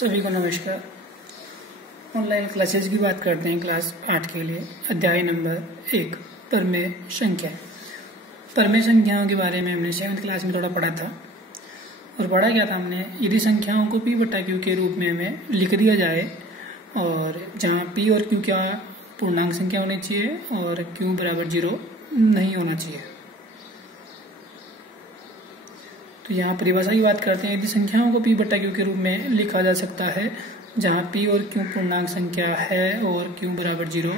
सभी को नमस्कार। ऑनलाइन क्लासेस की बात करते हैं क्लास 8 के लिए। अध्याय नंबर 1 परमेय संख्या। परमेय संख्याओं के बारे में हमने 7th क्लास में थोड़ा पढ़ा था और पढ़ा क्या था हमने, यदि संख्याओं को p बटा q के रूप में हमें लिख दिया जाए और जहाँ p और q क्या पूर्णांक संख्या होनी चाहिए और q बराबर 0 नहीं होना चाहिए। तो यहाँ परिभाषा की बात करते हैं। यदि संख्याओं को p बटा q के रूप में लिखा जा सकता है जहाँ p और q पूर्णांक संख्या है और q बराबर 0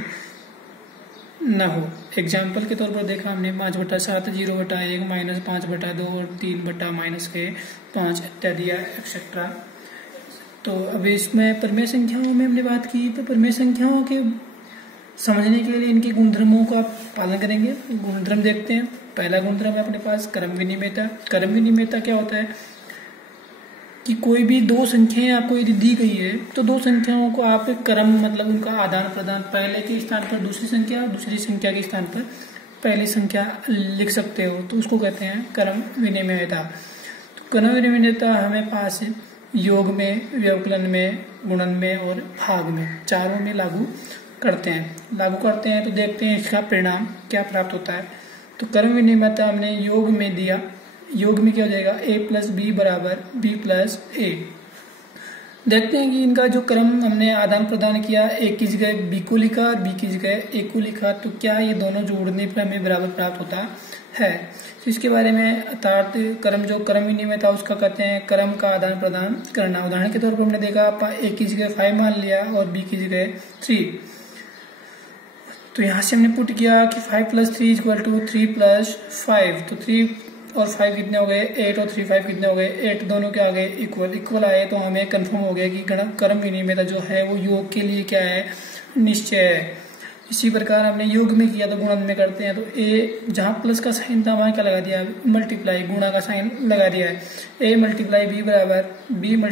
न हो। एग्जाम्पल के तौर पर देखा हमने 5/7, 0/1, -5/2 और 3/-1 इत्यादि एक्सेट्रा। तो अभी इसमें परमेय संख्याओं में हमने बात की, तो परमेय संख्याओं के समझने के लिए इनके गुणधर्मों का पालन करेंगे। गुणधर्म देखते हैं। पहला गुणधर्म है अपने पास क्रम विनिमयता। क्रम विनिमयता क्या होता है कि कोई भी दो संख्याएं आपको यदि दी गई है तो दो संख्याओं को आप क्रम मतलब उनका आदान प्रदान पहले के स्थान पर दूसरी संख्या, दूसरी संख्या के स्थान पर पहली संख्या लिख सकते हो, तो उसको कहते हैं क्रम विनिमयता। तो क्रम विनिमयता हमें पास योग में, व्यवकलन में, गुणन में और भाग में चारों में लागू करते हैं। तो देखते हैं इसका परिणाम क्या प्राप्त होता है। तो क्रम विनिमयता हमने योग में दिया। योग में क्या हो जाएगा, a + b बराबर b + a। देखते हैं कि इनका जो क्रम हमने आदान प्रदान किया, a की जगह b को लिखा और b की जगह a को लिखा, तो क्या ये दोनों जोड़ने पर हमें बराबर प्राप्त होता है। तो इसके बारे में अर्थात क्रम विनिमयता उसका कहते हैं क्रम का आदान प्रदान करना। उदाहरण के तौर पर हमने देखा a की जगह 5 मान लिया और b की जगह 3। तो यहाँ से हमने पुट किया कि 5 + 3 = 3 + 5। तो 3 और 5 कितने हो गए, 8 और 3 5 कितने हो गए, 8। दोनों के आगे इक्वल आए, तो हमें कंफर्म हो गया कि क्रम विनिमयता जो है वो योग के लिए क्या है, निश्चय है। इसी प्रकार हमने योग में किया तो गुणन में करते हैं। तो a जहाँ प्लस का साइन था वहाँ क्या लगा दिया, मल्टीप्लाई, गुणा का साइन लगा दिया है। a × b बराबर b ×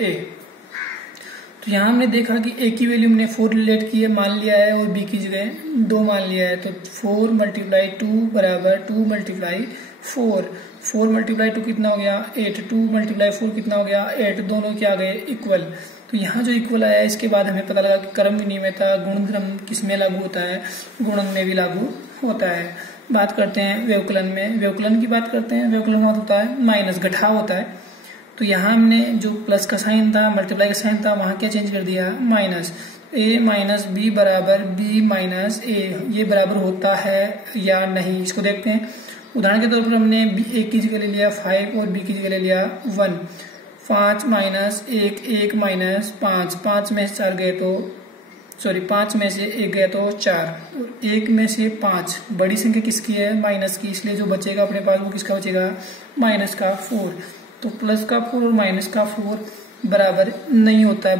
a। तो यहाँ हमने देखा कि a की वैल्यू हमने 4 रिलेट की है, मान लिया है, और b की जगह 2 मान लिया है। तो 4 × 2 बराबर 2 × 4। 4 × 2 कितना हो गया, 8। 2 × 4 कितना हो गया, 8। दोनों के आ गए इक्वल। तो यहाँ जो इक्वल आया, इसके बाद हमें पता लगा कि क्रम विनिमयता गुणधर्म किस में लागू होता है, गुणन में भी लागू होता है। बात करते हैं व्यवकलन में। व्यवकलन की बात करते हैं। व्यवकलन होता है माइनस, घटाव होता है। तो यहाँ हमने जो प्लस का साइन था, मल्टीप्लाई का साइन था, वहाँ क्या चेंज कर दिया, माइनस। a - b बराबर b - a, ये बराबर होता है या नहीं, इसको देखते हैं। उदाहरण के तौर पर हमने a की जगह ले लिया 5 और b की जगह ले लिया 1। 5 - 1, 1 - 5, 5 में से 4 गए तो 5 में से 1 गया तो 4, और 1 में से 5 बड़ी संख्या किसकी है, माइनस की, इसलिए जो बचेगा अपने पास वो किसका बचेगा, माइनस का 4। तो प्लस का 4 और माइनस का 4 बराबर नहीं होता है,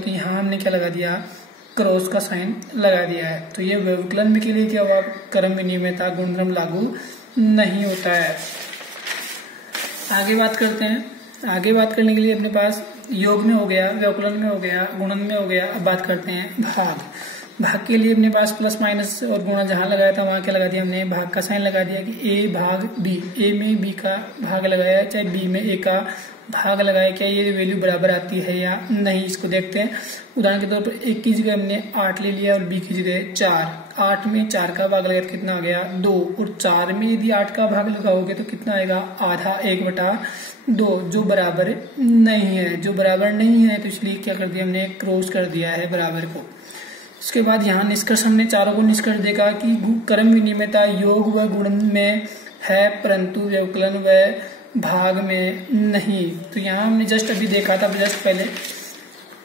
तो यहाँ हमने क्या लगा दिया, क्रॉस का साइन लगा दिया है। तो ये व्यवकलन के लिए क्या हुआ, क्रम विनिमयता गुणधर्म लागू नहीं होता है। आगे बात करते हैं। आगे बात करने के लिए अपने पास योग में हो गया, व्यवकलन में हो गया, गुणन में हो गया। अब बात करते हैं भाग के लिए अपने पास प्लस माइनस और गुणा जहाँ लगाया था वहाँ क्या लगा दिया, हमने भाग का साइन लगा दिया कि a भाग b। a में b का भाग लगाया, चाहे b में a का भाग लगाया, क्या ये वैल्यू बराबर आती है या नहीं, इसको देखते हैं। उदाहरण के तौर पर a की जगह हमने 8 ले लिया और b की जगह 4। 8 में 4 का भाग लगाया तो कितना आ गया, 2। और 4 में यदि 8 का भाग लगाओगे तो कितना आएगा, आधा, 1/2, जो बराबर नहीं है। तो इसलिए क्या कर दिया हमने, क्रॉस कर दिया है बराबर को। उसके बाद यहाँ निष्कर्ष, हमने चारों को निष्कर्ष देखा कि क्रम विनिमयता योग व गुणन में है परंतु व्यवकलन व भाग में नहीं। तो यहाँ हमने जस्ट अभी देखा था जस्ट पहले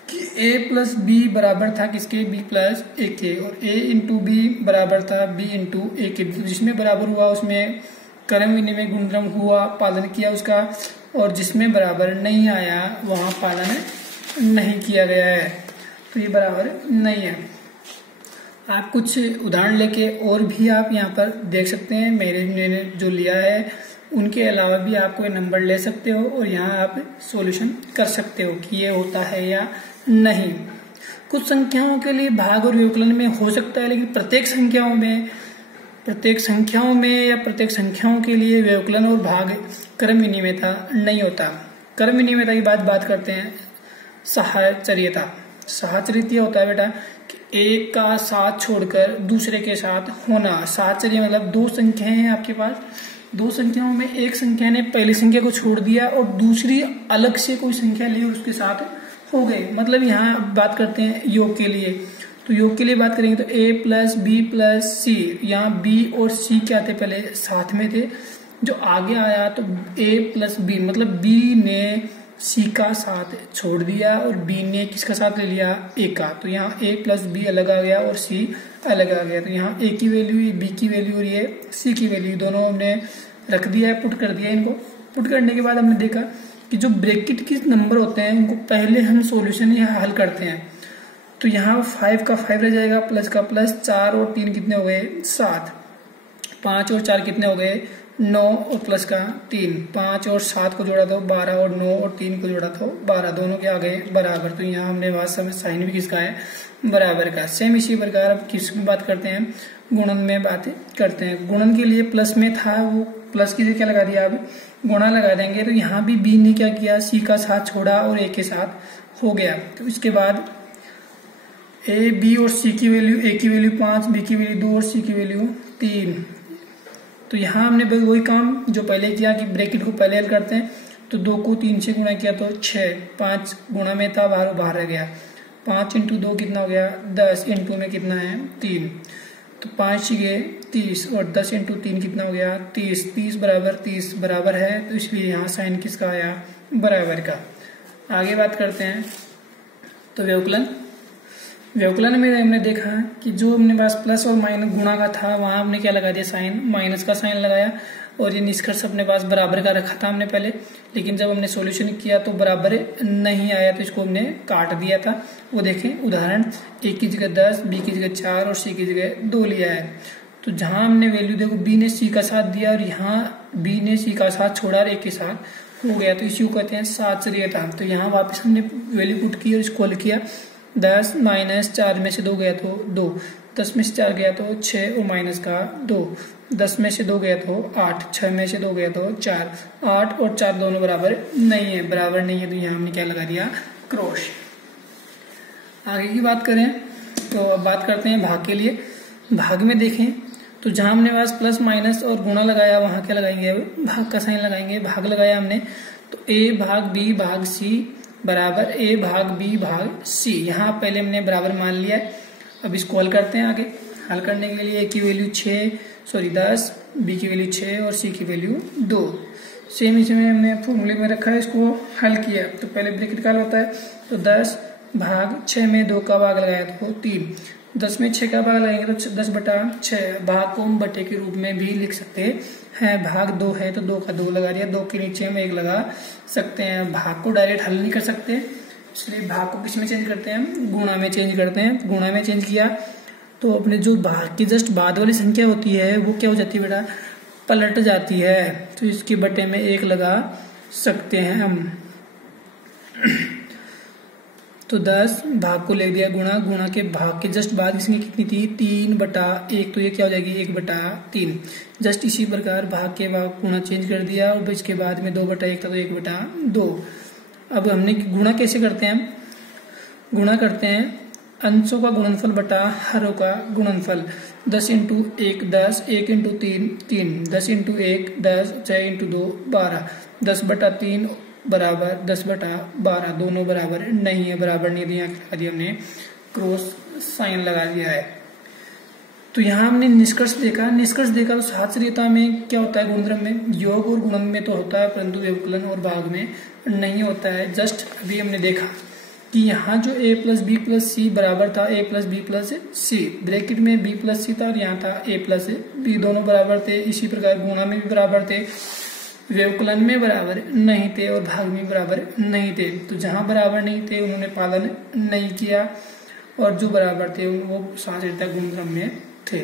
कि a + b बराबर था किसके, b + a के, और a × b बराबर था b × a के। जिसमें बराबर हुआ उसमें क्रम विनिमय गुणधर्म हुआ, पालन किया उसका, और जिसमें बराबर नहीं आया वहाँ पालन नहीं किया गया है, तो ये बराबर नहीं है। आप कुछ उदाहरण लेके और भी आप यहाँ पर देख सकते हैं। मैंने जो लिया है उनके अलावा भी आप कोई नंबर ले सकते हो और यहाँ आप सॉल्यूशन कर सकते हो कि ये होता है या नहीं। कुछ संख्याओं के लिए भाग और व्यवकलन में हो सकता है, लेकिन प्रत्येक संख्याओं के लिए व्यवकलन और भाग क्रम विनिमयता नहीं होता। क्रम विनिमयता की बात करते हैं। साहचर्यता। साहचर्यता होता है बेटा कि एक का साथ छोड़कर दूसरे के साथ होना। साहचर्य मतलब दो संख्याएं हैं आपके पास, दो संख्याओं में एक संख्या ने पहली संख्या को छोड़ दिया और दूसरी अलग से कोई संख्या ली उसके साथ हो गए। मतलब यहाँ बात करते हैं योग के लिए, तो योग के लिए बात करेंगे तो a प्लस बी प्लस सी, यहाँ b और c क्या थे, पहले साथ में थे, जो आगे आया तो a प्लस बी, मतलब b ने c का साथ छोड़ दिया और b ने किसका साथ ले लिया, a का। तो यहाँ a प्लस बी अलग आ गया और c अलग आ गया। तो यहाँ a की वैल्यू, b की वैल्यू और ये c की वैल्यू दोनों हमने रख दिया है, पुट कर दिया इनको। पुट करने के बाद हमने देखा कि जो ब्रैकेट के नंबर होते हैं उनको पहले हम सॉल्यूशन यहाँ हल करते हैं। तो यहाँ 5 का 5 रह जाएगा, प्लस का प्लस, 4 और 3 कितने हो गए 7, 5 और 4 कितने हो गए 9 और प्लस का 3, 5 और 7 को जोड़ा तो 12 और 9 और 3 को जोड़ा तो 12, दोनों के आ गए बराबर। तो यहाँ हमने वास्तव में साइन भी किसका है, बराबर का। सेम इसी प्रकार अब किस में बात करते हैं, गुणन में बात करते हैं। गुणन के लिए प्लस में था, वो प्लस की जगह क्या लगा दिया, अब गुणा लगा देंगे। तो यहाँ भी बी ने क्या किया, सी का साथ छोड़ा और ए के साथ हो गया। तो इसके बाद ए बी और सी की वैल्यू, ए की वैल्यू 5, बी की वैल्यू 2 और सी की वैल्यू 3। तो यहाँ हमने वही काम जो पहले किया कि ब्रैकेट को पहले हल करते हैं। तो 2 को 3 से गुणा किया तो 6, 5 गुणा में था, बाहर रह गया। 5 इंटू 2 कितना हो गया 10, इंटू में कितना है 3, तो 5 गए 30 और 10 इंटू 3 कितना हो गया 30, 30 बराबर 30 बराबर है। तो इसलिए यहाँ साइन किसका आया, बराबर का। आगे बात करते हैं तो व्यवकलन। व्यवकलन में हमने देखा कि जो हमने पास प्लस और माइनस गुणा का था वहां हमने क्या लगा दिया, साइन, माइनस का साइन लगाया। और ये निष्कर्ष अपने पास बराबर का रखा था हमने पहले, लेकिन जब हमने सॉल्यूशन किया तो बराबर नहीं आया, तो इसको हमने काट दिया था। वो देखें उदाहरण, ए की जगह 10, बी की जगह 4 और सी की जगह 2 लिया है। तो जहां हमने वैल्यू देखो, बी ने सी का साथ दिया और यहाँ बी ने सी का साथ छोड़ा और ए के साथ हो गया, तो इसी को कहते हैं साहचर्यता। तो यहाँ वापस हमने वैल्यू पुट की और इसको हल किया। 10 माइनस 4 में से 2 गया तो 2, 10 में से 4 गया तो 6 और माइनस का 2, 10 में से 2 गया तो 8, 6 में से 2 गया तो 4, 8 और 4 दोनों बराबर नहीं है, बराबर नहीं है, तो यहाँ हमने क्या लगा दिया, क्रॉस। आगे की बात करें तो अब बात करते हैं भाग के लिए। भाग में देखें तो जहां हमने पास प्लस माइनस और गुणा लगाया वहां क्या लगाएंगे, भाग का साइन लगाएंगे। भाग लगाया हमने तो ए भाग बी भाग सी बराबर ए भाग बी भाग सी, यहाँ पहले हमने बराबर मान लिया है। अब इसको हल करते हैं। आगे हल करने के लिए ए की वैल्यू 10, बी की वैल्यू 6 और सी की वैल्यू 2। सेम इसमें हमने फॉर्मूले में रखा है, इसको हल किया। तो पहले ब्रैकेट का हल होता है, तो 10 भाग 6 में 2 का भाग लगाया तो 3, 10 में 6 का भाग लगाएंगे तो 10/6। भाग को हम बटे के रूप में भी लिख सकते हैं। भाग 2 है तो 2 का 2 लगा दिया, 2 के नीचे हम 1 लगा सकते हैं। भाग को डायरेक्ट हल नहीं कर सकते, इसलिए भाग को किस में चेंज करते हैं, गुणा में चेंज करते हैं। गुणा में चेंज किया तो अपने जो भाग की जस्ट बाद वाली संख्या होती है वो क्या हो जाती है बेटा, पलट जाती है। तो इसके बटे में 1 लगा सकते हैं हम। तो 10 भाग को ले दिया गुणा, गुणा के भाग के जस्ट बाद इसमें कितनी थी 3/1, तो ये क्या हो जाएगी 1/3। जस्ट इसी प्रकार भाग के भाग गुणा चेंज कर दिया और इसके बाद में 2/1 था तो 1/2। अब हमने गुणा कैसे करते हैं, गुणा करते हैं अंशों का गुणनफल बटा हरों का गुणनफल। 10 इंटू 1 10, 1 इंटू 3 3, 10 इंटू 1 10, 6 इंटू 2 12, 10/3 बराबर 10/12, दोनों बराबर नहीं है, बराबर नहीं दिया, हमने क्रॉस साइन लगा दिया है। तो यहाँ हमने निष्कर्ष देखा तो साहचर्यता में क्या होता है, गुणधर्म में योग और गुणन में तो होता है, परंतु व्यवकलन और भाग में नहीं होता है। जस्ट अभी हमने देखा कि यहाँ जो a plus B plus C बराबर था a plus B plus C, bracket में b प्लस सी था और यहाँ था a प्लस बी, दोनों बराबर थे। इसी प्रकार गुणा में भी बराबर थे, व्यवकलन में बराबर नहीं थे और भाग में बराबर नहीं थे। तो जहां बराबर नहीं थे उन्होंने पालन नहीं किया और जो बराबर थे वो साहचर्यता गुणधर्म में थे।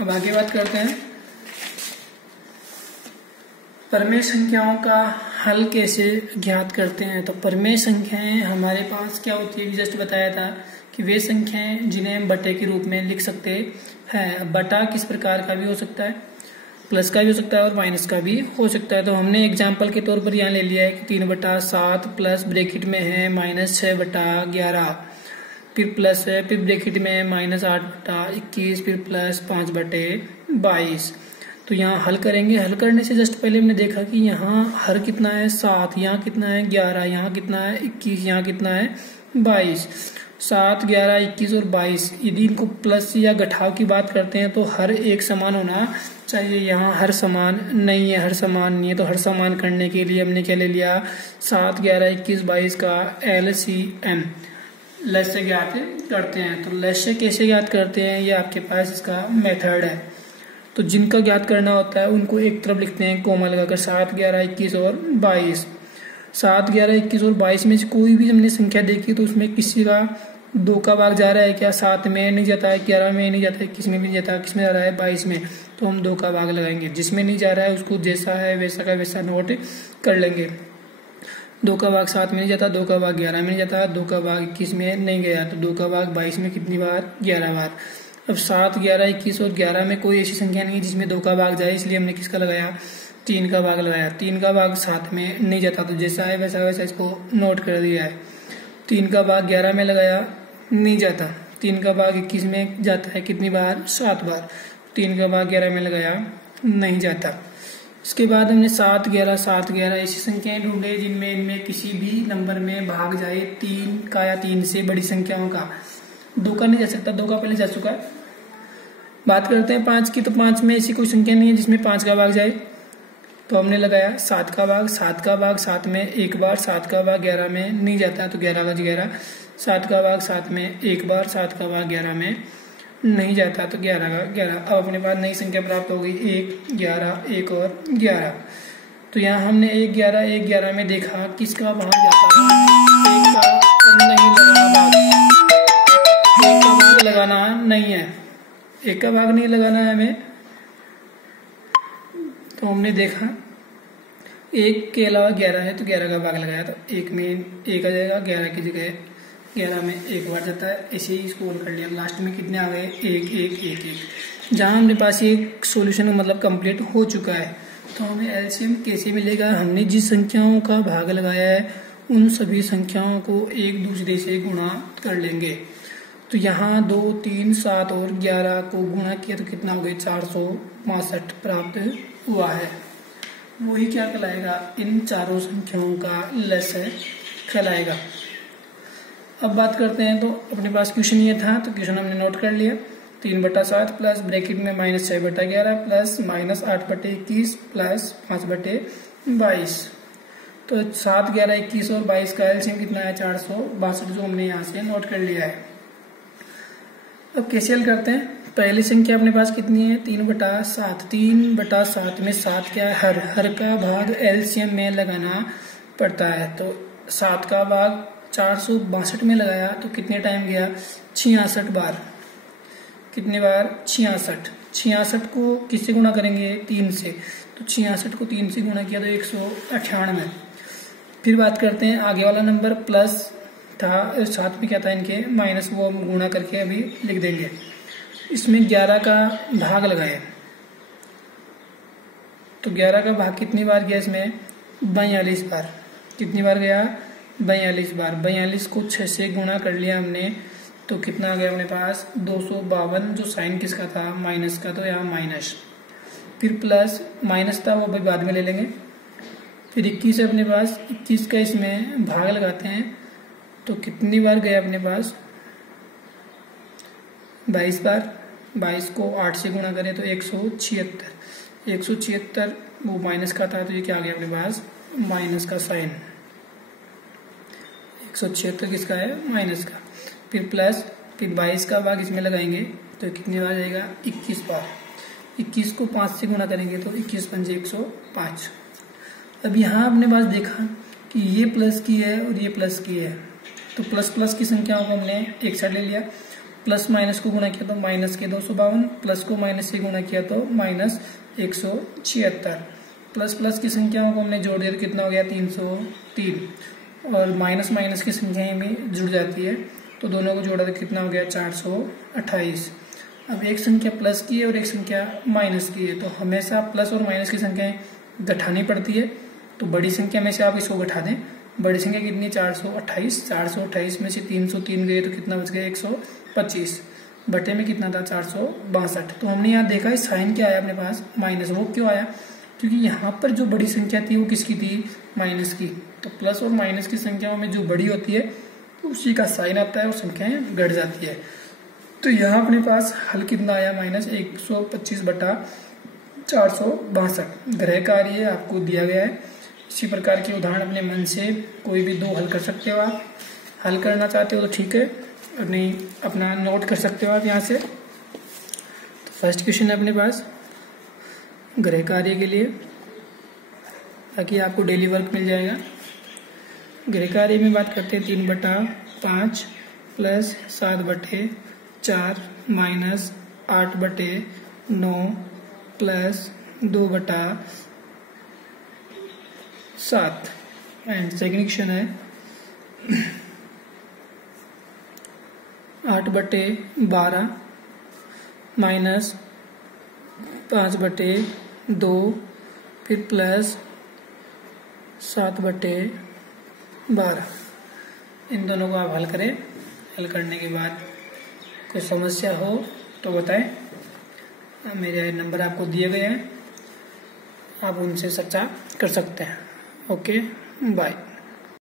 अब आगे बात करते हैं परमेय संख्याओं का हल कैसे ज्ञात करते हैं। तो परमेय संख्याएं हमारे पास क्या होती है, जस्ट बताया था कि वे संख्याएं जिन्हें हम बटे के रूप में लिख सकते हैं। बटा किस प्रकार का भी हो सकता है, प्लस का भी हो सकता है और माइनस का भी हो सकता है। तो हमने एग्जाम्पल के तौर पर यहाँ ले लिया है कि 3/7 प्लस ब्रैकेट में है -6/11, फिर प्लस है, फिर ब्रैकेट में है -8/21, फिर प्लस 5/22। तो यहाँ हल करेंगे। हल करने से जस्ट पहले हमने देखा कि यहाँ हर कितना है 7, यहाँ कितना है 11, यहाँ कितना है 21, यहाँ कितना है 22। 7, 11, 21 और 22 यदि इनको प्लस या घटाव की बात करते हैं तो हर एक समान होना चाहिए। यहाँ हर समान नहीं है, हर समान नहीं है। तो हर समान करने के लिए हमने क्या ले लिया, 7, 11, 21, 22 का LCM लस्य ज्ञात करते हैं। तो लस्य कैसे ज्ञात करते हैं, ये आपके पास इसका मेथड है। तो जिनका ज्ञात करना होता है उनको एक तरफ लिखते हैं कोमा लगाकर, 7, 11, 21 और 22। 7, 11, 21 और 22 में से कोई भी हमने संख्या देखी तो उसमें किसी का 2 का भाग जा रहा है क्या, 7 में नहीं जाता है, 11 में नहीं जाता है, 21 में भी नहीं जाता है, किस में जा रहा है 22 में, तो हम 2 का भाग लगाएंगे। जिसमें नहीं जा रहा है उसको जैसा है वैसा का वैसा नोट कर लेंगे। 2 का भाग 7 में नहीं जाता, 2 का भाग 11 में नहीं जाता, 2 का भाग 21 में नहीं गया, तो 2 का भाग 22 में कितनी बार, 11 बार। अब 7, 11, 21 और 11 में कोई ऐसी संख्या नहीं है जिसमें 2 का भाग जाए, इसलिए हमने किसका लगाया, 3 का भाग लगाया। 3 का भाग 7 में नहीं जाता, तो जैसा है वैसा वैसा इसको नोट कर दिया है। 3 का भाग 11 में लगाया, नहीं जाता। 3 का भाग 21 में जाता है, कितनी बार, 7 बार। 3 का भाग 11 में लगाया, नहीं जाता। इसके बाद हमने 7, 11, 7, 11 ऐसी संख्याएं ढूंढे जिनमें इनमें किसी भी नंबर में भाग जाए 3 का या 3 से बड़ी संख्याओं का। 2 का नहीं जा सकता, 2 का पहले जा चुका है। बात करते हैं 5 की, तो 5 में ऐसी कोई संख्या नहीं है जिसमें 5 का भाग जाए, तो हमने लगाया 7 का भाग। 7 का भाग 7 में एक बार, 7 का भाग 11 में नहीं जाता, तो 11 का 11। 7 का भाग 7 में एक बार, 7 का भाग 11 में नहीं जाता, तो 11 का 11। अब अपने पास नई संख्या प्राप्त हो गई 1, 11, 1 और 11। तो यहाँ हमने 1, 11, 1, 11 में देखा किसका भाग जाता है, 1 का नहीं लगाना भाग, 1 का भाग लगाना नहीं है, 1 का भाग नहीं लगाना है हमें। तो हमने देखा 1 के अलावा 11 है, तो 11 का भाग लगाया, तो 1 में 1 आ जाएगा, 11 की जगह 11 में 1 बार जाता है। ऐसे ही इसको कर लिया। लास्ट में कितने आ गए, 1, 1, 1, 1। जहाँ हमारे पास ये सॉल्यूशन मतलब कंप्लीट हो चुका है, तो हमें एलसीएम कैसे मिलेगा, हमने जिस संख्याओं का भाग लगाया है उन सभी संख्याओं को एक दूसरे से गुणा कर लेंगे। तो यहाँ 2, 3, 7 और 11 को गुणा किया तो कितना हो गया, 462 प्राप्त हुआ है। वही क्या कहलाएगा, इन चारों संख्याओं का लस्य कहलाएगा। अब बात करते हैं, तो अपने पास क्वेश्चन ये था, तो क्वेश्चन हमने नोट कर लिया। 3/7 प्लस ब्रैकेट में -6/11 प्लस -8/21 प्लस 5/22। तो 7, 11, 21 और 22 का एलसीएम कितना है, 462, जो हमने यहाँ से नोट कर लिया है। अब कैसे हल करते हैं। पहली संख्या अपने पास कितनी है, 3/7। 3/7 में 7 क्या है, हर का भाग एलसीएम में लगाना पड़ता है। तो 7 का भाग 462 में लगाया तो कितने टाइम गया, 66 बार। कितने बार, 66। 66 को किससे गुणा करेंगे, 3 से, तो 66 को 3 से गुणा किया तो 198। फिर बात करते हैं आगे वाला नंबर, प्लस था, साथ में क्या था इनके माइनस, वो हम गुणा करके अभी लिख देंगे। इसमें 11 का भाग लगाए, तो 11 का भाग कितनी बार गया, इसमें 42 बार। कितनी बार गया, 42 बार। 42 को 6 से गुणा कर लिया हमने, तो कितना आ गया अपने पास, 252। जो साइन किसका था, माइनस का, तो यहाँ माइनस। फिर प्लस, माइनस था वो भी बाद में ले लेंगे। फिर 21 है अपने पास, 21 का इसमें भाग लगाते हैं, तो कितनी बार गया अपने पास, 22 बार। 22 को 8 से गुणा करें तो 176। 176 वो माइनस का था, तो ये क्या आ गया अपने पास, माइनस का साइन। 176 किसका है, माइनस का। फिर प्लस, फिर 22 का भाग इसमें लगाएंगे तो कितनी बार जाएगा, 21 बार। 21 को 5 से गुणा करेंगे तो 21 पंजे 105। अब यहाँ आपने पास देखा कि ये प्लस की है और ये प्लस की है, तो प्लस प्लस की संख्याओं को हमने एक साइड ले लिया। प्लस माइनस को गुणा किया तो माइनस के 252, प्लस को माइनस से गुणा किया तो माइनस 176। प्लस प्लस की संख्याओं को हमने जोड़ दिया तो कितना हो गया, 303। और माइनस माइनस की संख्याएं भी जुड़ जाती है, तो दोनों को जोड़ा तो कितना हो गया, 428। अब एक संख्या प्लस की है और एक संख्या माइनस की है, तो हमेशा प्लस और माइनस की संख्याएं घटानी पड़ती है। तो बड़ी संख्या में से आप इसको घटा दें। बड़ी संख्या कितनी, 428। 428 में से 303 गए तो कितना बच गया, 125। बटे में कितना था, 462। तो हमने यहाँ देखा है साइन क्या आया अपने पास, माइनस। वो क्यों आया, क्योंकि यहाँ पर जो बड़ी संख्या थी वो किसकी थी, माइनस की। तो प्लस और माइनस की संख्याओं में जो बड़ी होती है तो उसी का साइन आता है और संख्याएं घट जाती है। तो यहाँ अपने पास हल कितना आया, माइनस 125 बटा 462। ग्रह कार्य आपको दिया गया है। इसी प्रकार के उदाहरण अपने मन से कोई भी दो हल कर सकते हो आप। हल करना चाहते हो तो ठीक है, नहीं अपना नोट कर सकते हो आप यहाँ से। तो फर्स्ट क्वेश्चन है अपने पास ग्रह कार्य के लिए, ताकि आपको डेली वर्क मिल जाएगा। ग्रह कार्य में बात करते हैं 3/5 plus 7/4 minus 8/9 plus 2/7। And second question है 8/12 माइनस 5/2 फिर प्लस 7/12। इन दोनों को आप हल करें। हल करने के बाद कोई समस्या हो तो बताएं। मेरे नंबर आपको दिए गए हैं, आप उनसे चर्चा कर सकते हैं। Okay, bye.